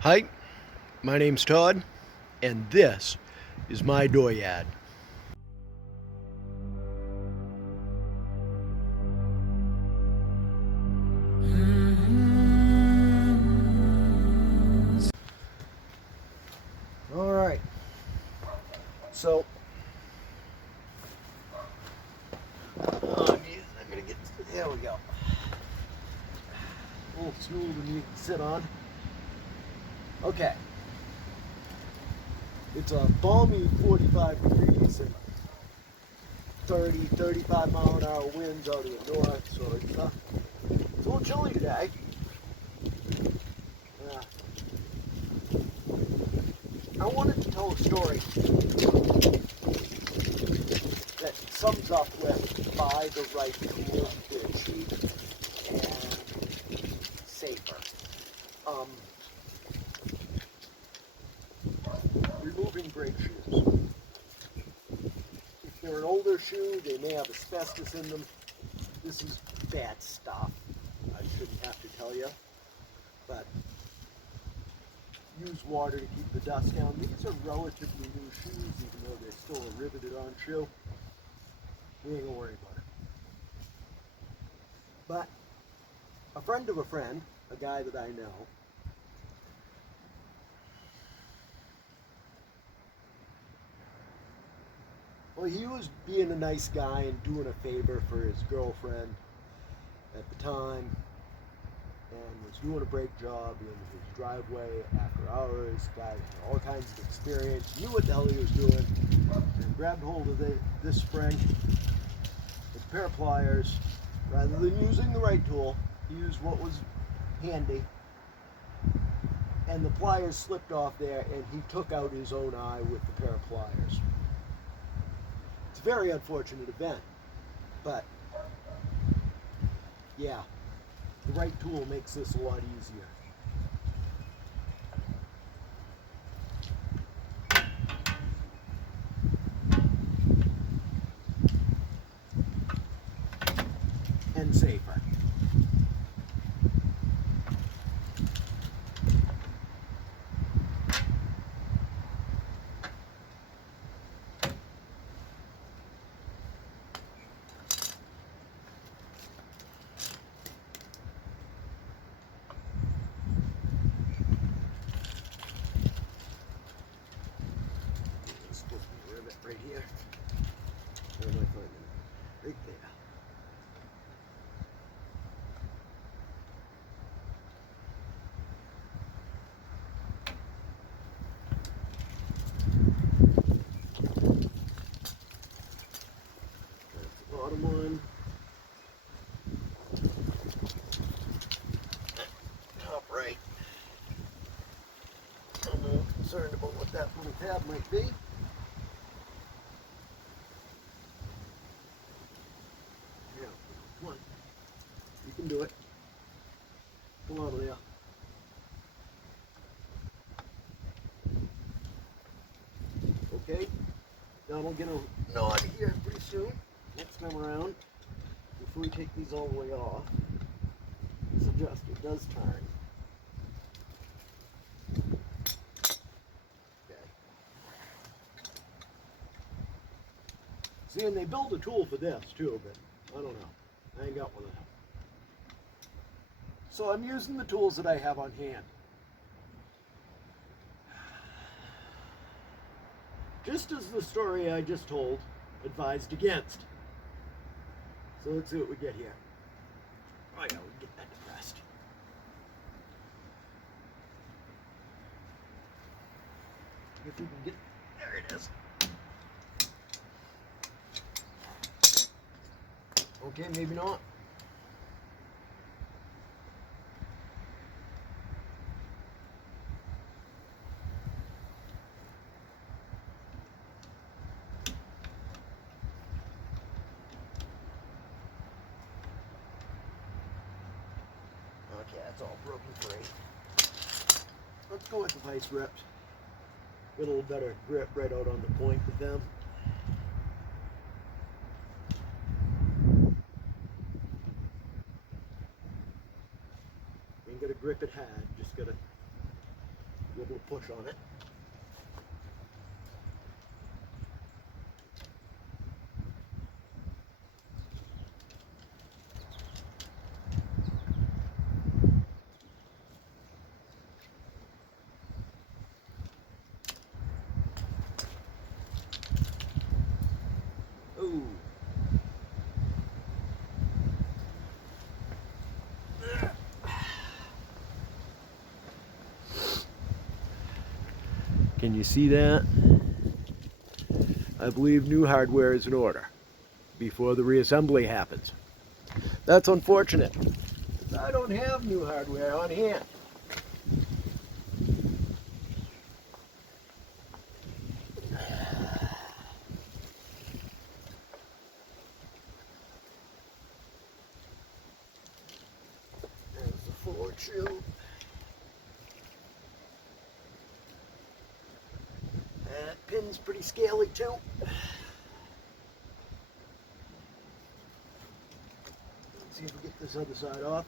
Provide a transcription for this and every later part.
Hi, my name's Todd, and this is my Doyad. All right, so I'm gonna get. There we go. A little stool that you can sit on. Okay, it's a balmy 45 degrees and 35 mile an hour winds out of the north, so it's a little chilly today. Yeah. I wanted to tell a story that sums up with buy the right tools, they're cheap and safer. Removing brake shoes. If they're an older shoe, they may have asbestos in them. This is bad stuff. I shouldn't have to tell you, but use water to keep the dust down. These are relatively new shoes, even though they're still a riveted on shoe. We ain't gonna worry about it. But a friend of a friend, a guy that I know, well, he was being a nice guy and doing a favor for his girlfriend at the time, and was doing a brake job in his driveway after hours. Guy had all kinds of experience, knew what the hell he was doing, and grabbed hold of this spring with a pair of pliers. Rather than using the right tool, he used what was handy, and the pliers slipped off there, and he took out his own eye with the pair of pliers. It's a very unfortunate event, but yeah, the right tool makes this a lot easier. And safer. It's supposed to be a rivet right here. Where am I finding it? Right there. That's the bottom one. Top right. I'm a little concerned about what that little tab might be. Yeah, come on. You can do it. Come on, Leah. Okay, now we'll get a knot here pretty soon. Next time around, before we take these all the way off, this adjuster does turn. Okay. See, and they build a tool for this too, but I don't know. I ain't got one of them. So I'm using the tools that I have on hand. Just as the story I just told advised against. So let's see what we get here. Oh yeah, we get that depressed. If we can get, there it is. Okay, maybe not. Okay, that's all broken free. Let's go with the vice rips. Get a little better grip right out on the point with them. Ain't got a grip it had, just gotta be able to push on it. Ooh. Can you see that? I believe new hardware is in order before the reassembly happens. That's unfortunate. I don't have new hardware on hand. There's the forward shoe. That pin's pretty scaly too. Let's see if we get this other side off.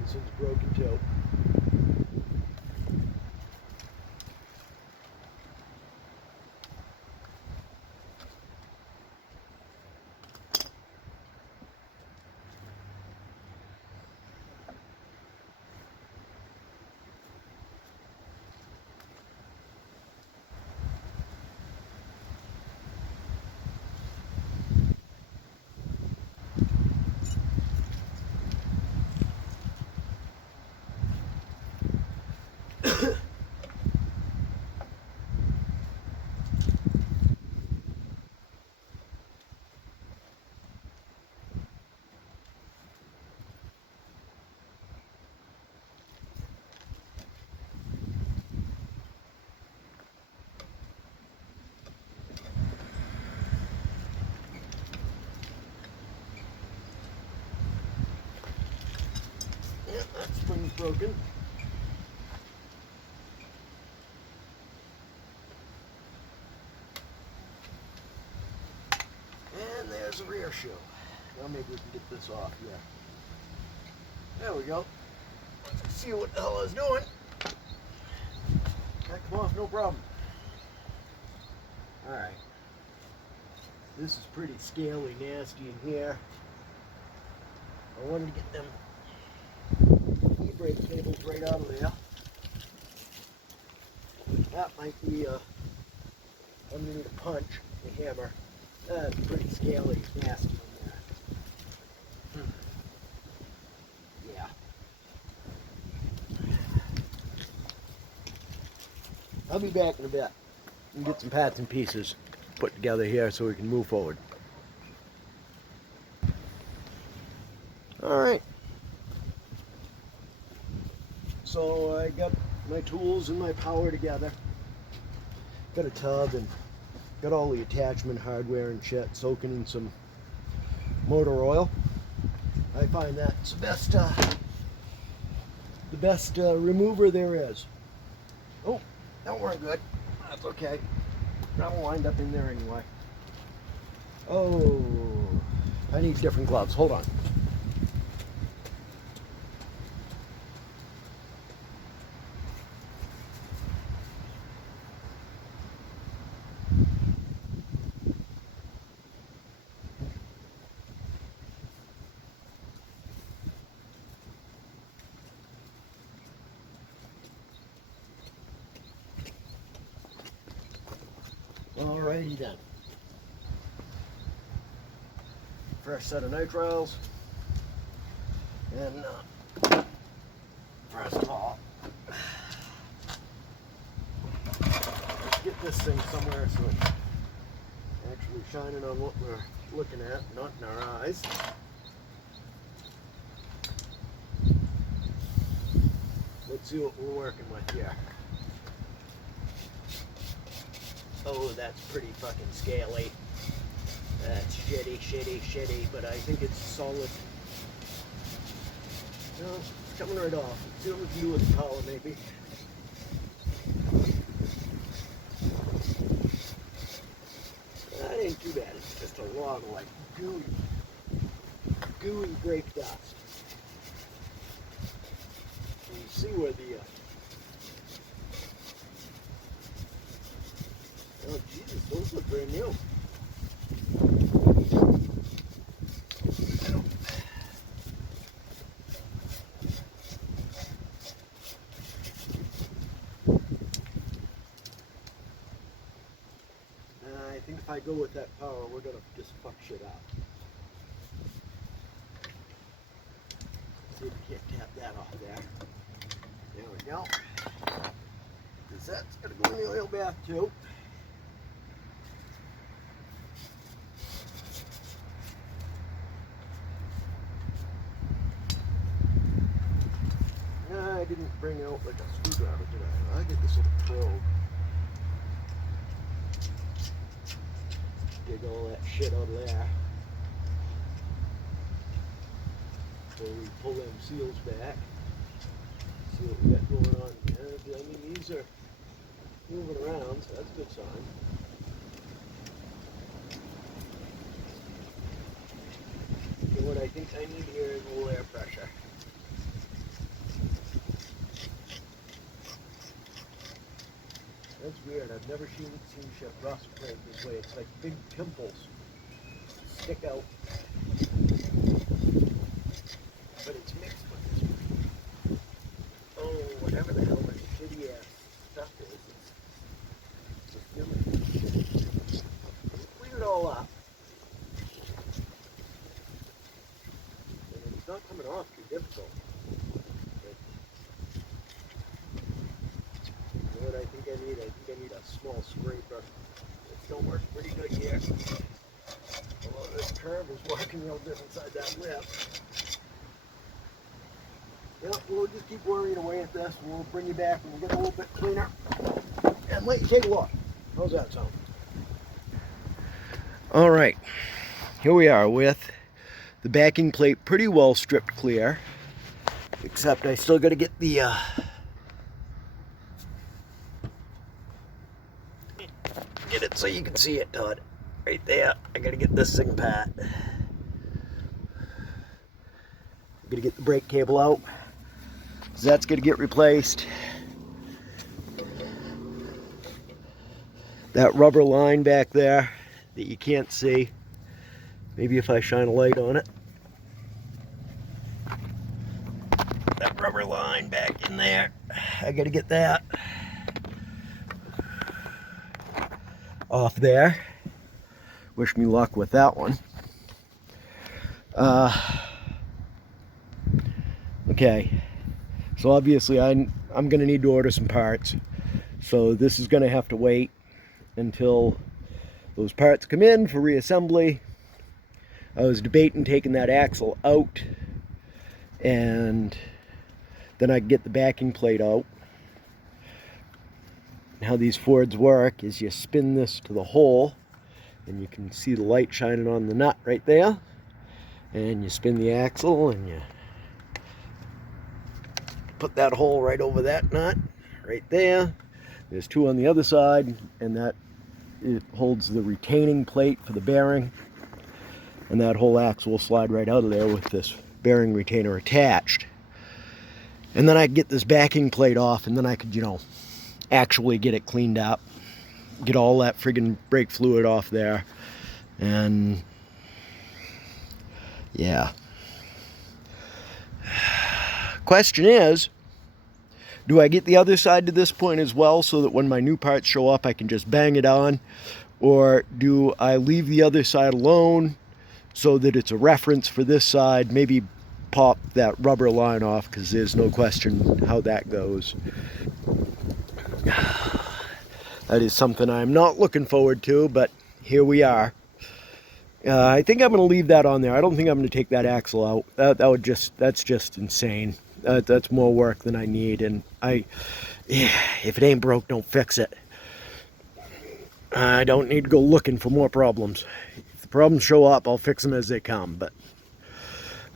This one's broken too. Yeah, that spring's broken. And there's the rear shoe. Now maybe we can get this off, yeah. There we go. Let's see what the hell I was doing. That come off, no problem. Alright. This is pretty scaly, nasty in here. I wanted to get them e-brake cables right out of there. That might be I'm going to need a punch, a hammer. That's pretty scaly, nasty in there. Yeah. I'll be back in a bit and get some parts and pieces put together here so we can move forward. Alright. So I got my tools and my power together. Got a tub and got all the attachment hardware and shit, soaking in some motor oil. I find that's the best remover there is. Oh, that weren't good. That's okay. That'll wind up in there anyway. Oh, I need different gloves. Hold on. Alrighty then. Fresh set of nitriles. And first of all, get this thing somewhere so it's actually shining on what we're looking at, not in our eyes. Let's see what we're working with here. Oh, that's pretty fucking scaly. That's shitty, but I think it's solid. No, it's coming right off. Let's see what we can do with the collar, maybe. lot of like gooey brake dust. And you see where the oh Jesus, those look brand new. I think if I go with that power, we're gonna just fuck shit up. See if we can't tap that off there. There we go. Because that's gonna go in the oil bath too. I didn't bring out like a screwdriver, did I? I get this little probe. Dig all that shit out of there. So we pull them seals back. See what we got going on here. I mean, these are moving around, so that's a good sign. And what I think I need here is a little air pressure. That's weird. I've never seen shit rust break this way. It's like big pimples stick out. But it's mixed with this. Oh, whatever the hell that shitty ass stuff is. It's just yummy. Clean it all up. And it's not coming off too difficult. What I think I need a small scraper. It still works pretty good here. Although this curve is working real good inside that lip. Yep, we'll just keep worrying away at this. We'll bring you back and we'll get a little bit cleaner. And let you take a look. How's that sound? Alright, here we are with the backing plate pretty well stripped clear. Except I still got to get the get it so you can see it, Todd. Right there. I gotta get this thing pat. I'm gonna get the brake cable out. So that's gonna get replaced. That rubber line back there that you can't see. Maybe if I shine a light on it. That rubber line back in there. I gotta get that off there. Wish me luck with that one. Okay, so obviously I'm gonna need to order some parts, so this is gonna have to wait until those parts come in for reassembly. I was debating taking that axle out and then I get the backing plate out. How these Fords work is you spin this to the hole and you can see the light shining on the nut right there, and you spin the axle and you put that hole right over that nut right there. There's two on the other side, and that it holds the retaining plate for the bearing, and that whole axle will slide right out of there with this bearing retainer attached. And then I get this backing plate off, and then I could, you know, actually get it cleaned up, get all that friggin' brake fluid off there, and yeah. Question is, do I get the other side to this point as well so that when my new parts show up I can just bang it on, or do I leave the other side alone so that it's a reference for this side, maybe pop that rubber line off, because there's no question how that goes. That is something I'm not looking forward to, but here we are. I think I'm going to leave that on there. I don't think I'm going to take that axle out. That's just insane. That's more work than I need, and if it ain't broke, don't fix it. I don't need to go looking for more problems. If the problems show up, I'll fix them as they come, but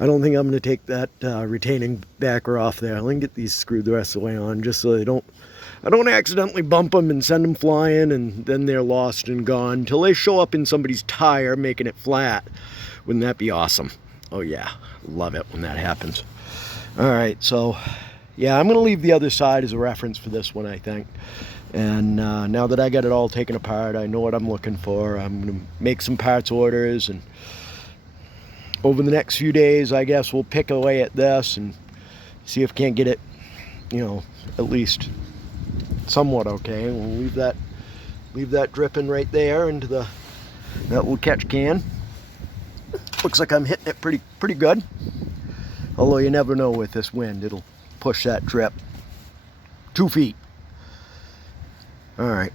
I don't think I'm going to take that retaining backer off there. Let me get these screwed the rest of the way on, just so they don't. I don't accidentally bump them and send them flying and then they're lost and gone until they show up in somebody's tire making it flat. Wouldn't that be awesome? Oh yeah, love it when that happens. All right, so yeah, I'm gonna leave the other side as a reference for this one, I think. And now that I got it all taken apart, I know what I'm looking for. I'm gonna make some parts orders, and over the next few days, I guess we'll pick away at this and see if we can't get it, you know, at least somewhat okay. We'll leave that dripping right there into that little catch can. Looks like I'm hitting it pretty good. Although you never know with this wind, it'll push that drip 2 feet. All right.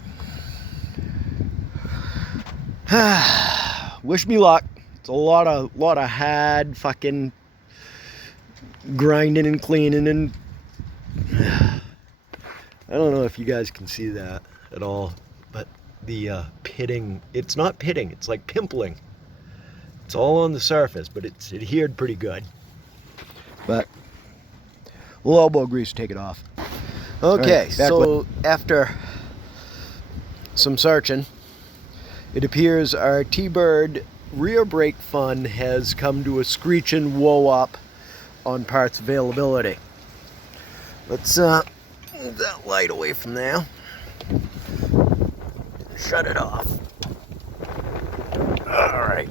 Wish me luck. It's a lot of hard fucking grinding and cleaning, and I don't know if you guys can see that at all, but the pitting, it's not pitting, it's like pimpling. It's all on the surface, but it's adhered pretty good. But we'll elbow grease to take it off. Okay, right, so after some searching, it appears our T-Bird rear brake fun has come to a screeching woe up on parts availability. Let's move that light away from there. Shut it off. All right.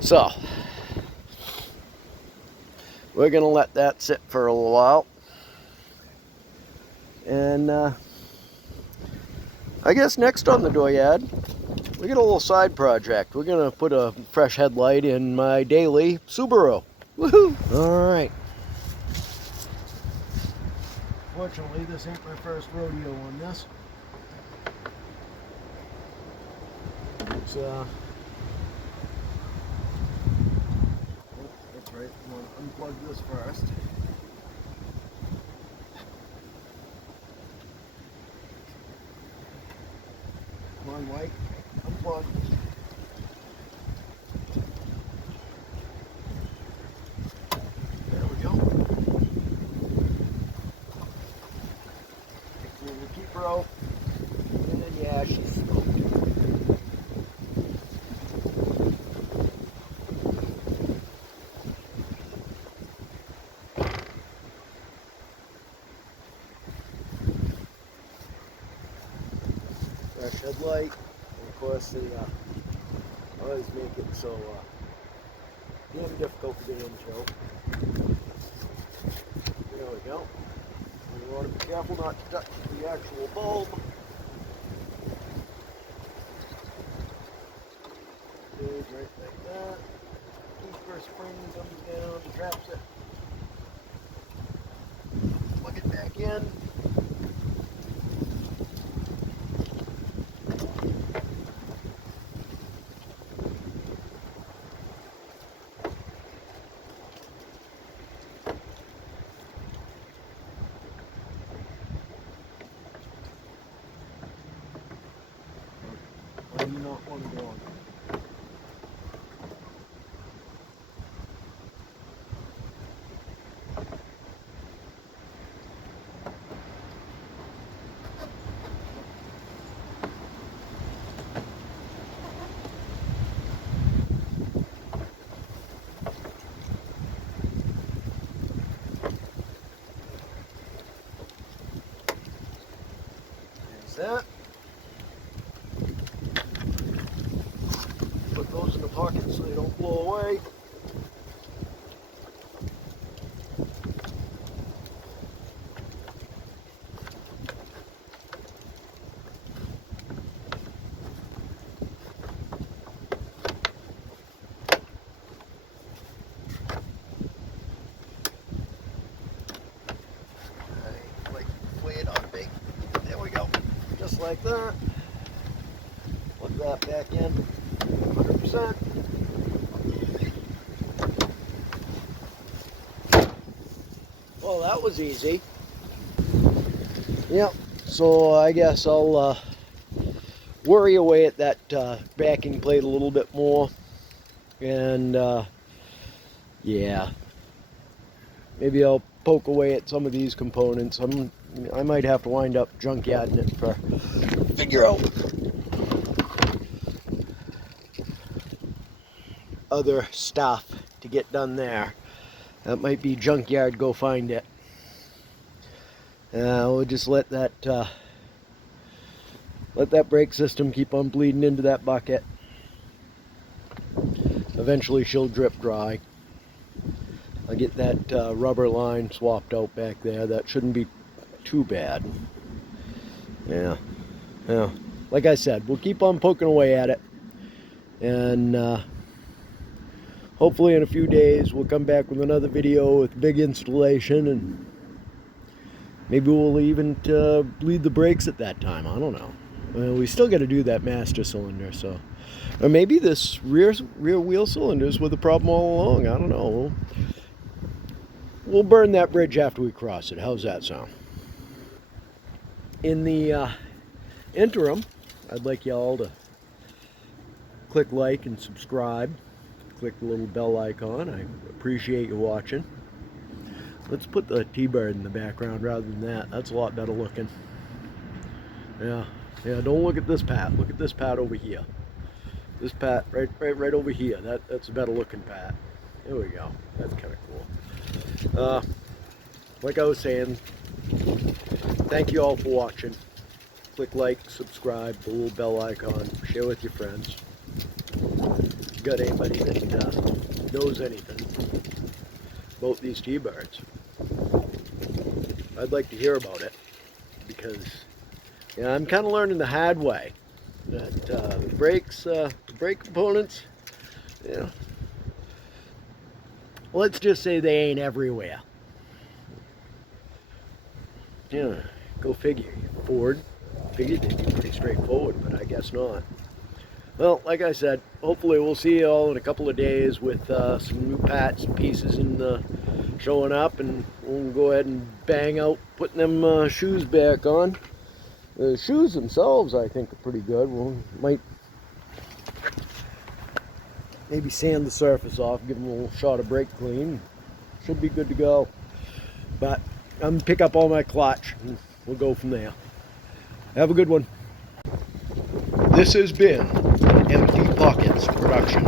So we're gonna let that sit for a little while, and I guess next on the Doyad, we got a little side project. We're gonna put a fresh headlight in my daily Subaru. Woohoo! All right. Fortunately, this ain't my first rodeo on this. It's that's right. I'm gonna unplug this first. Come on, White. Unplug. There we go. We'll keep her out. And then, yeah, she's smoked. Fresh headlight. Of course, they always make it so damn difficult to get into. There we go. You want to be careful not to touch the actual bulb. Goes right like that. Keeper spring comes down, traps it. Plug it back in. I do not want to go on. There's that. Put those in the pocket so they don't blow away. Just like that. Plug that back in. 100%. Well, that was easy. Yep. So I guess I'll worry away at that backing plate a little bit more, and yeah, maybe I'll poke away at some of these components. I'm I might have to wind up junkyarding it for figure out other stuff to get done there. That might be junkyard, go find it. We'll just let that brake system keep on bleeding into that bucket. Eventually she'll drip dry. I'll get that rubber line swapped out back there. That shouldn't be too bad. Yeah. Like I said, we'll keep on poking away at it. And hopefully in a few days we'll come back with another video with big installation, and maybe we'll even bleed the brakes at that time. I don't know. Well, we still got to do that master cylinder, so. Or maybe this rear wheel cylinders were the problem all along. I don't know. We'll burn that bridge after we cross it. How's that sound? In the interim, I'd like y'all to click like and subscribe. Click the little bell icon. I appreciate you watching. Let's put the T-Bird in the background rather than that. That's a lot better looking. Yeah, don't look at this pat. Look at this pat over here. This pat right over here. That's a better looking pat. There we go. That's kind of cool. Like I was saying, thank you all for watching. Click like, subscribe, the little bell icon, share with your friends. If you got anybody that knows anything about these T-Birds, I'd like to hear about it, because I'm kind of learning the hard way that the brakes, the brake components, let's just say they ain't everywhere. Yeah, go figure. Ford figured they'd be pretty straightforward, but I guess not. Well, like I said, hopefully we'll see you all in a couple of days with some new parts and pieces showing up, and we'll go ahead and bang out putting them shoes back on. The shoes themselves, I think, are pretty good. We might maybe sand the surface off, give them a little shot of brake clean. Should be good to go. But I'm going to pick up all my clutch, and we'll go from there. Have a good one. This has been Empty Pockets production.